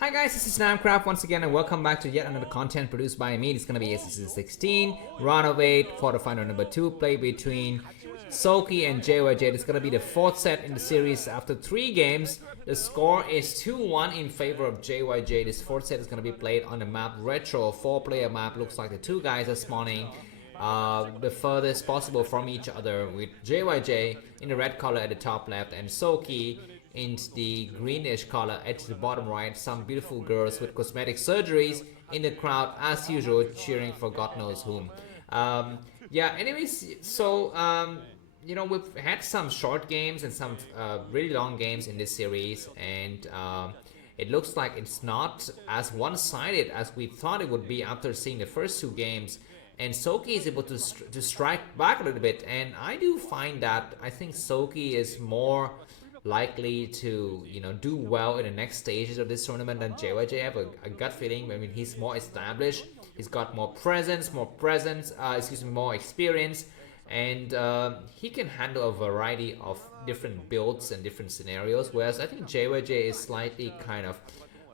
Hi guys, this is Starcraft once again and welcome back to yet another content produced by me. It's gonna be ASL S16 round of 8 quarterfinal number 2 play between Soulkey and JyJ. It's gonna be the fourth set in the series after 3 games. The score is 2-1 in favor of JyJ. This fourth set is gonna be played on the map Retro, 4-player map. Looks like the two guys are spawning the furthest possible from each other, with JyJ in the red color at the top left and Soulkey in the greenish color at the bottom right. Some beautiful girls with cosmetic surgeries in the crowd as usual, cheering for God knows whom. Yeah, anyways, so we've had some short games and some really long games in this series, and it looks like it's not as one-sided as we thought it would be after seeing the first 2 games. And Soulkey is able to strike back a little bit, and I do find that I think Soulkey is more likely to do well in the next stages of this tournament than JyJ. I have a gut feeling. I mean, he's more established, he's got more more experience, and he can handle a variety of different builds and different scenarios, whereas I think JyJ is slightly kind of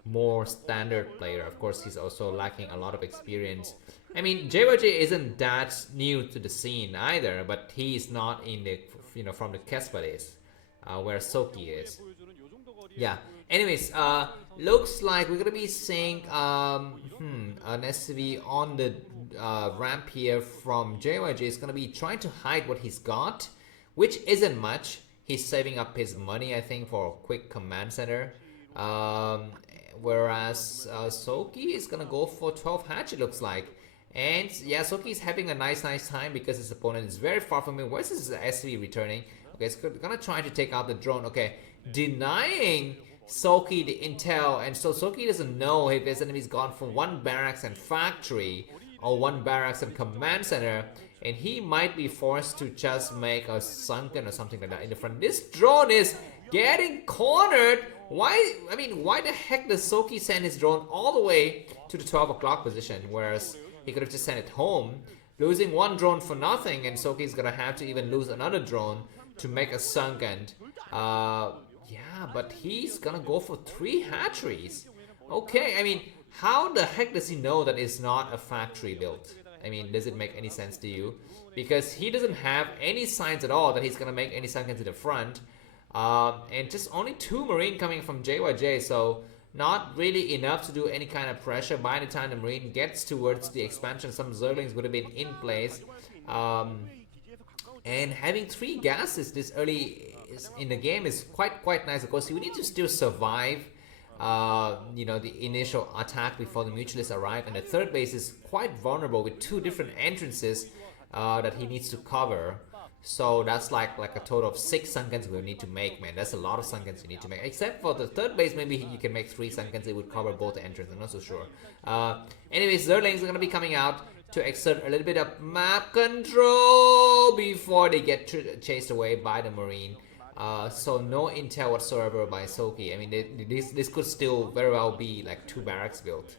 more standard player. Of course, he's also lacking a lot of experience. I mean, JyJ isn't that new to the scene either, but he's not in the from the Kespa days, where Soulkey is. Yeah. Anyways, looks like we're gonna be seeing an SV on the ramp here from JyJ. Is gonna be trying to hide what he's got, which isn't much. He's saving up his money, I think, for a quick command center. Whereas Soulkey is gonna go for 12 hatch, it looks like. And yeah, Soulkey is having a nice time because his opponent is very far from him. Where's this SV returning? Okay, it's gonna try to take out the drone. Okay, denying Soulkey the intel, and so Soulkey doesn't know if his enemy's gone for 1 barracks and factory or 1 barracks and command center, and he might be forced to just make a sunken or something like that in the front. This drone is getting cornered. Why? I mean, why the heck does Soulkey send his drone all the way to the 12 o'clock position, whereas he could have just sent it home, losing 1 drone for nothing, and Soulkey's gonna have to even lose another drone to make a sunken. Yeah, but he's gonna go for 3 hatcheries. Okay, I mean, how the heck does he know that it's not a factory build? I mean, does it make any sense to you? Because he doesn't have any signs at all that he's gonna make any sunkens to the front. And just only 2 marine coming from JyJ, so not really enough to do any kind of pressure. By the time the marine gets towards the expansion, some zerglings would have been in place. And having 3 gases this early in the game is quite nice. Of course, you need to still survive the initial attack before the mutualists arrive, and the third base is quite vulnerable with 2 different entrances that he needs to cover. So that's like a total of 6 sunkens we'll need to make, man. That's a lot of sunkens you need to make. Except for the third base, maybe you can make 3 sunkens. It would cover both entrances. I'm not so sure. Anyways, Zerlings are going to be coming out to exert a little bit of map control before they get chased away by the marine. So no intel whatsoever by Soulkey. I mean, this could still very well be like 2 barracks built.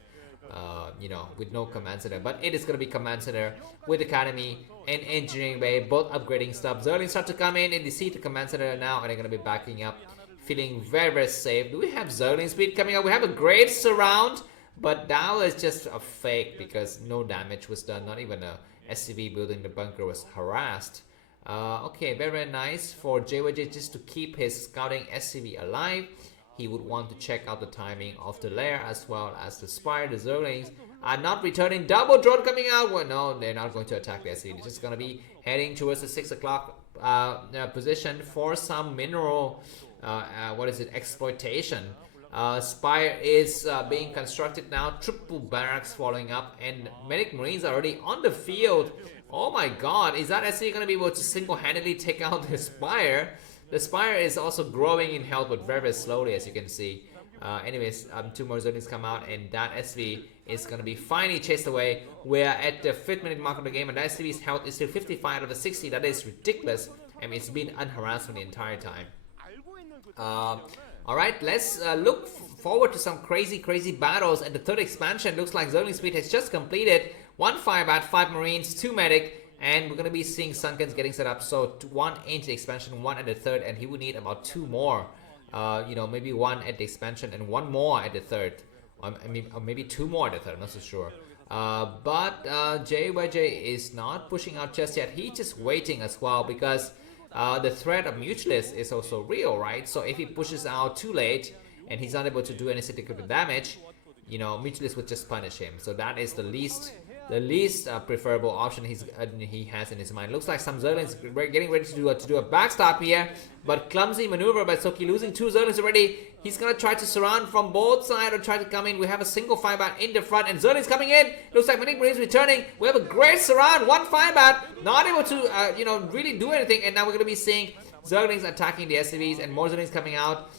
With no command center, but it is going to be command center with academy and engineering bay, both upgrading stuff. Zerlings start to come in and they see the command center now, and they're going to be backing up, feeling very safe. Do we have Zerling speed coming up? We have a great surround, but that was just a fake because no damage was done. Not even a SCV building the bunker was harassed. Okay, very nice for JyJ just to keep his scouting SCV alive. He would want to check out the timing of the lair as well as the spire. The Zerlings are not returning. Double drone coming out. Well, no, they're not going to attack the SCV. They're just going to be heading towards the 6 o'clock position for some mineral, exploitation. Spire is being constructed now. Triple barracks following up, and medic marines are already on the field. Oh my god, is that SCV going to be able to single-handedly take out the Spire? The Spire is also growing in health, but very slowly, as you can see. Anyways, 2 more Zerlings come out, and that SV is going to be finally chased away. We're at the 5th minute mark of the game, and that SV's health is still 55 out of the 60. That is ridiculous. I mean, it's been unharassed for the entire time. Alright, let's look forward to some crazy battles at the 3rd expansion. Looks like Zerling speed has just completed. 1 firebat, 5 marines, 2 medic. And we're going to be seeing sunkens getting set up. So 1 into the expansion, 1 at the 3rd, and he would need about 2 more You know, maybe one at the expansion and one more at the third. Or maybe two more at the third, I'm not so sure. But JyJ is not pushing out just yet. He's just waiting as well because the threat of Mutualist is also real, right? So if he pushes out too late and he's unable to do any significant damage, you know, Mutualist would just punish him. So that is the least preferable option he has in his mind. Looks like some Zerlings getting ready to do a backstab here, but clumsy maneuver by Soulkey, losing two Zerlings already. He's gonna try to surround from both sides or try to come in. We have a single 5-bat in the front, and Zerling's coming in. Looks like Medic Marines returning. We have a great surround, one 5-bat, not able to you know, really do anything, and now we're gonna be seeing Zerlings attacking the SCVs and more Zerlings coming out.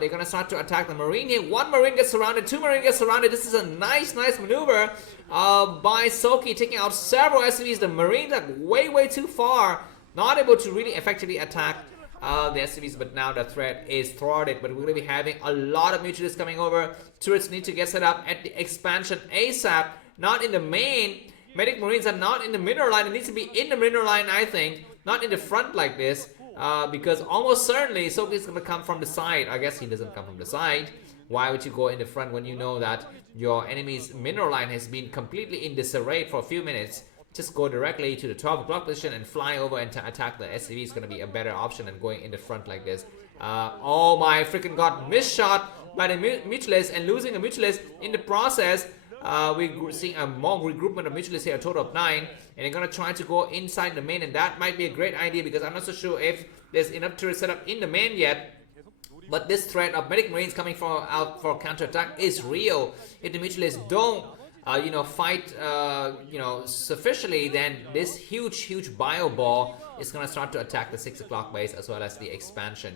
They're gonna start to attack the Marine here. One Marine gets surrounded, two Marine gets surrounded. This is a nice maneuver by Soulkey, taking out several SCVs. The Marines are way too far, not able to really effectively attack the SCVs, but now the threat is thwarted. But we're gonna be having a lot of Mutualists coming over. Turrets need to get set up at the expansion ASAP, not in the main. Medic Marines are not in the middle line. It needs to be in the middle line, I think, not in the front like this. Because almost certainly Soulkey is going to come from the side. I guess he doesn't come from the side. Why would you go in the front when you know that your enemy's mineral line has been completely in disarray for a few minutes? Just go directly to the 12 o'clock position and fly over and attack the SCV is going to be a better option than going in the front like this. Oh my freaking god, missed shot by the Mutualist and losing a Mutualist in the process. We're seeing a more regroupment of Mutualists here, a total of 9, and they're gonna try to go inside the main, and that might be a great idea because I'm not so sure if there's enough turrets set up in the main yet. But this threat of Medic Marines coming out for counterattack is real. If the Mutualists don't, you know, fight, you know, sufficiently, then this huge bio ball is gonna start to attack the 6 o'clock base as well as the expansion.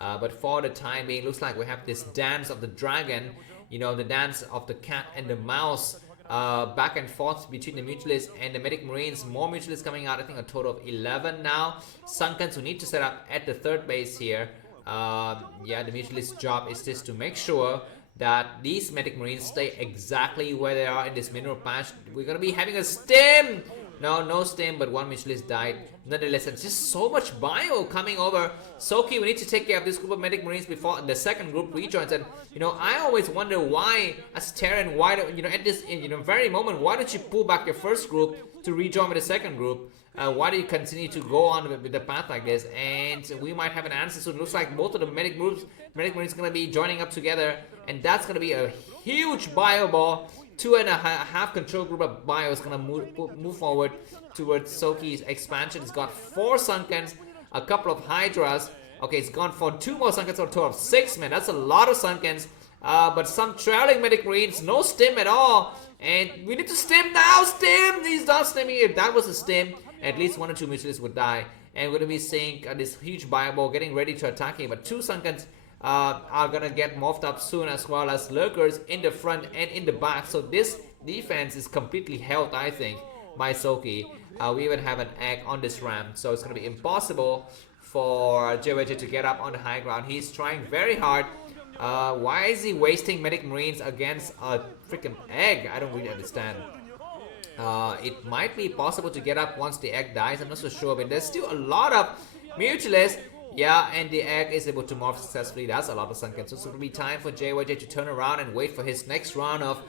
But for the time being, looks like we have this dance of the dragon. You know, the dance of the cat and the mouse, back and forth between the Mutualists and the Medic Marines. More Mutualists coming out, I think a total of 11 now. Sunkens who need to set up at the third base here. Yeah, the Mutualist job is just to make sure that these Medic Marines stay exactly where they are in this mineral patch. We're gonna be having a stim! No stim, but one Mutualist died. Nonetheless, it's just so much bio coming over. Soulkey, we need to take care of this group of Medic Marines before the second group rejoins. And, you know, I always wonder why, as Terran, why, you know, at this, you know, very moment, why don't you pull back your first group to rejoin with the second group? Why do you continue to go on with the path like this? And we might have an answer soon. It looks like both of the Medic Marines going to be joining up together. And that's going to be a huge bio ball. 2.5 control group of bio is gonna move forward towards Soulkey's expansion. It's got 4 Sunkens, a couple of Hydras. Okay, it's gone for 2 more Sunkens, or a total of 6, man. That's a lot of Sunkens. But some trailing Medic Marines, no stim at all. And we need to stim now, stim! He's not stimming. If that was a stim, at least 1 or 2 Mutualists would die. And we're gonna be seeing this huge bio ball getting ready to attack him. But 2 Sunkens are gonna get morphed up soon, as well as lurkers in the front and in the back. So this defense is completely held, I think, by Soulkey. We even have an egg on this ramp, so it's gonna be impossible for JyJ to get up on the high ground. He's trying very hard. Why is he wasting Medic Marines against a freaking egg? I don't really understand. It might be possible to get up once the egg dies, I'm not so sure, but there's still a lot of Mutualists. Yeah, and the egg is able to morph successfully. That's a lot of Sunkens. So it's going to be time for JyJ to turn around and wait for his next round of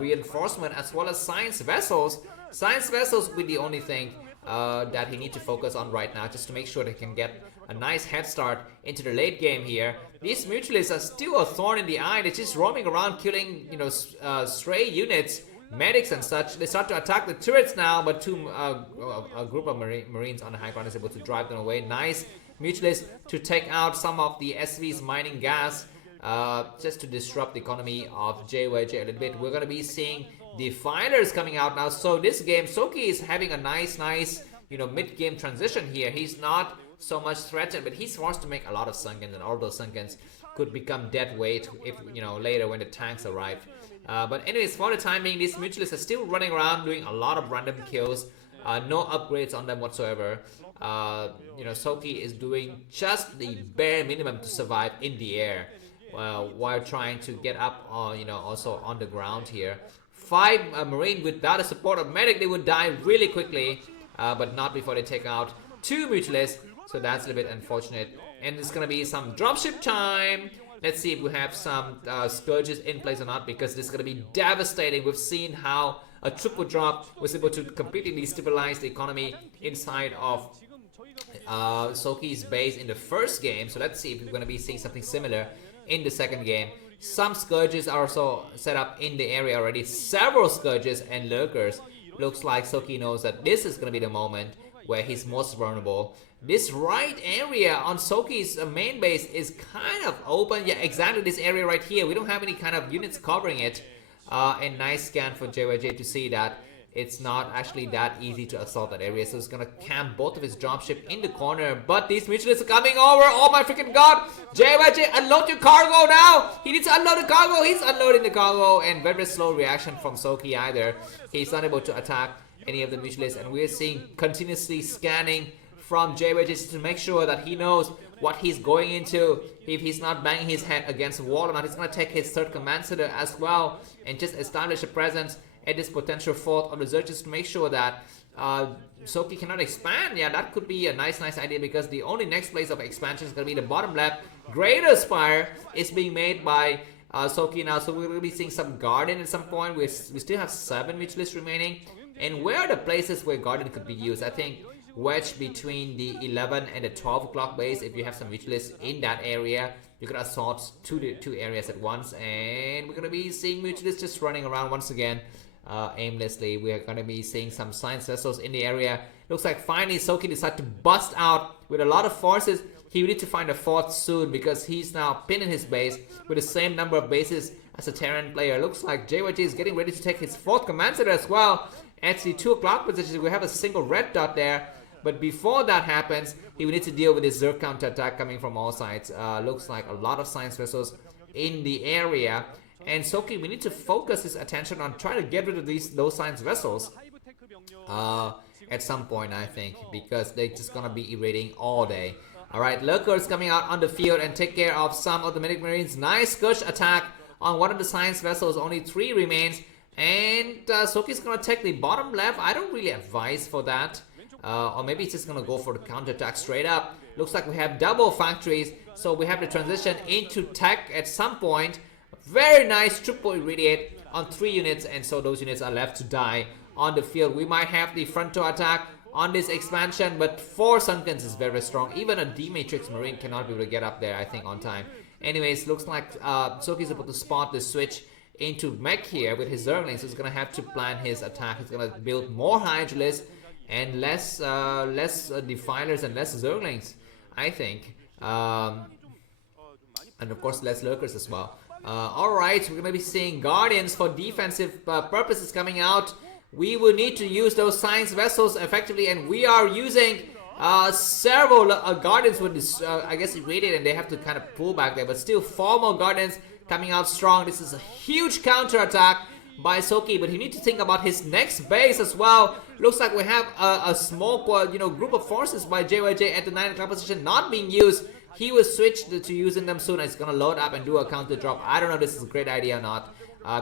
reinforcement, as well as science vessels. Science vessels will be the only thing that he needs to focus on right now, just to make sure they can get a nice head start into the late game here. These Mutualists are still a thorn in the eye. They're just roaming around killing, you know, stray units, medics and such. They start to attack the turrets now, but a group of Marines on the high ground is able to drive them away. Nice Mutualists to take out some of the SV's mining gas, just to disrupt the economy of JyJ a little bit. We're going to be seeing Defilers coming out now. So this game, Soulkey is having a nice, you know, mid-game transition here. He's not so much threatened, but he's forced to make a lot of Sunkens, and all those Sunkens could become dead weight if, you know, later when the tanks arrive. But anyways, for the time being, these Mutualists are still running around doing a lot of random kills. No upgrades on them whatsoever. You know, Soulkey is doing just the bare minimum to survive in the air, while trying to get up, you know, also on the ground here. 5 Marine without the support of medic, they would die really quickly, but not before they take out 2 Mutualists. So that's a little bit unfortunate. And it's gonna be some dropship time. Let's see if we have some Scourges in place or not, because this is gonna be devastating. We've seen how a triple drop was able to completely destabilize the economy inside of Soulkey's base in the first game. So let's see if we're going to be seeing something similar in the second game. Some Scourges are also set up in the area already. Several Scourges and Lurkers. Looks like Soulkey knows that this is going to be the moment where he's most vulnerable. This right area on Soulkey's main base is kind of open. Yeah, exactly this area right here. We don't have any kind of units covering it. And nice scan for JyJ to see that it's not actually that easy to assault that area. So he's gonna camp both of his dropship in the corner. But these mutualists are coming over. Oh my freaking god! JyJ, unload your cargo now! He needs to unload the cargo. He's unloading the cargo. And very slow reaction from Soulkey either. He's not able to attack any of the mutualists. And we're seeing continuously scanning from JyJ to make sure that he knows what he's going into. If he's not banging his head against the wall or not, he's going to take his third command center as well and just establish a presence at this potential fourth of the Zerges to make sure that Soulkey cannot expand. Yeah, that could be a nice idea, because the only next place of expansion is going to be the bottom left. Greater Spire is being made by Soulkey now, so we're going to be seeing some Garden at some point. We still have 7 mutualists remaining. And where are the places where Garden could be used? I think wedged between the 11 and the 12 o'clock base. If you have some mutualists in that area, you can assault two areas at once. And we're going to be seeing mutualists just running around once again aimlessly. We are going to be seeing some science vessels in the area. Looks like finally Soulkey decided to bust out with a lot of forces. He will need to find a fourth soon, because he's now pinned in his base with the same number of bases as a Terran player. Looks like JyJ is getting ready to take his fourth command center as well. At the 2 o'clock position, we have a single red dot there. But before that happens, he will need to deal with this Zerg counter attack coming from all sides. Looks like a lot of science vessels in the area. And Soulkey, we need to focus his attention on trying to get rid of those science vessels at some point, I think, because they're just gonna be evading all day. Alright, Lurkers coming out on the field and take care of some of the Medic Marines. Nice Scourge attack on one of the science vessels. Only 3 remains. And Soulkey's gonna take the bottom left. I don't really advise for that. Or maybe he's just gonna go for the counter attack straight up. Looks like we have double factories, so we have to transition into tech at some point. Very nice triple irradiate on 3 units, and so those units are left to die on the field. We might have the frontal attack on this expansion, but 4 Sunkens is very strong. Even a D-Matrix Marine cannot be able to get up there, I think, on time. Anyways, looks like Soulkey's able to spot the switch into mech here with his Zerglings. So he's gonna have to plan his attack. He's gonna build more Hydralisks and less Defilers and less Zerglings, I think. And of course less Lurkers as well. Alright, we're gonna be seeing Guardians for defensive purposes coming out. We will need to use those science vessels effectively, and we are using several Guardians with this, I guess, irradiated, and they have to kind of pull back there, but still 4 more Guardians coming out strong. This is a huge counter attack by Soulkey, but you need to think about his next base as well. Looks like we have a small group of forces by JyJ at the 9 o'clock position not being used. He will switch to using them soon. It's gonna load up and do a counter drop. I don't know if this is a great idea or not,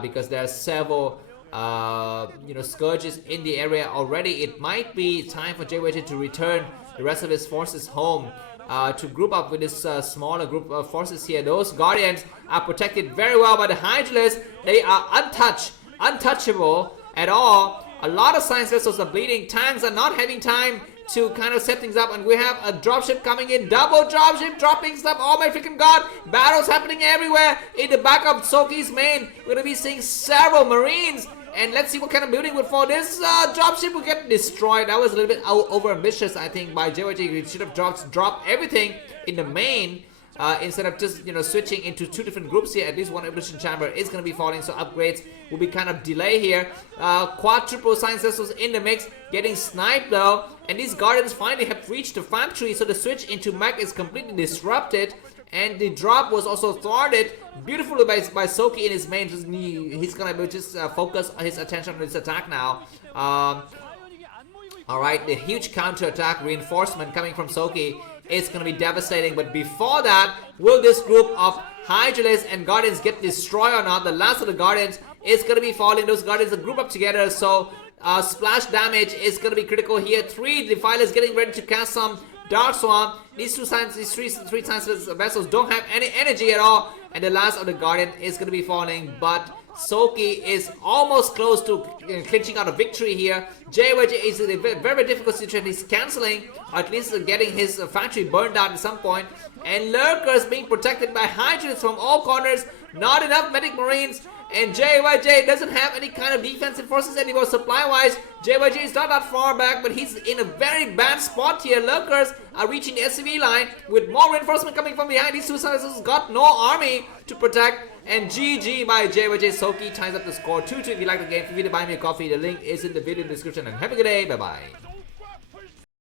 because there are several Scourges in the area already. It might be time for JyJ to return the rest of his forces home, to group up with this smaller group of forces here. Those Guardians are protected very well by the Hydralisks. They are untouchable at all. A lot of science vessels are bleeding. Tanks are not having time to kind of set things up, and we have a dropship coming in. Double dropship dropping stuff. Oh my freaking god! Battles happening everywhere in the back of Soulkey's main. We're gonna be seeing several Marines. And let's see what kind of building would fall. This dropship will get destroyed. That was a little bit over ambitious, I think, by JyJ. He should have dropped everything in the main instead of just switching into 2 different groups here. At least 1 evolution chamber is going to be falling, so upgrades will be kind of delay here. Quadruple science vessels in the mix, getting sniped though. And these Guardians finally have reached the factory, so the switch into mech is completely disrupted. And the drop was also thwarted beautifully by Soulkey in his main. He's gonna just focus his attention on his attack now. Alright, the huge counter attack reinforcement coming from Soulkey is gonna be devastating. But before that, will this group of Hydralisks and Guardians get destroyed or not? The last of the Guardians is gonna be falling. Those Guardians are grouped up together, so splash damage is gonna be critical here. 3 Defilers getting ready to cast some Dark Swan. These three science vessels don't have any energy at all, and the last of the Guardian is going to be falling, but Soulkey is almost close to clinching out a victory here. JyJ is in a very difficult situation. He's cancelling, or at least getting his factory burned out at some point. And Lurkers being protected by Hydras from all corners. Not enough medic marines. And JyJ doesn't have any kind of defensive forces anymore supply-wise. JyJ is not that far back, but he's in a very bad spot here. Lurkers are reaching the SCV line with more reinforcement coming from behind. These two vessels got no army to protect. And GG by JyJ. Soulkey ties up the score 2-2. If you like the game, feel free to buy me a coffee. The link is in the video description. And have a good day. Bye-bye.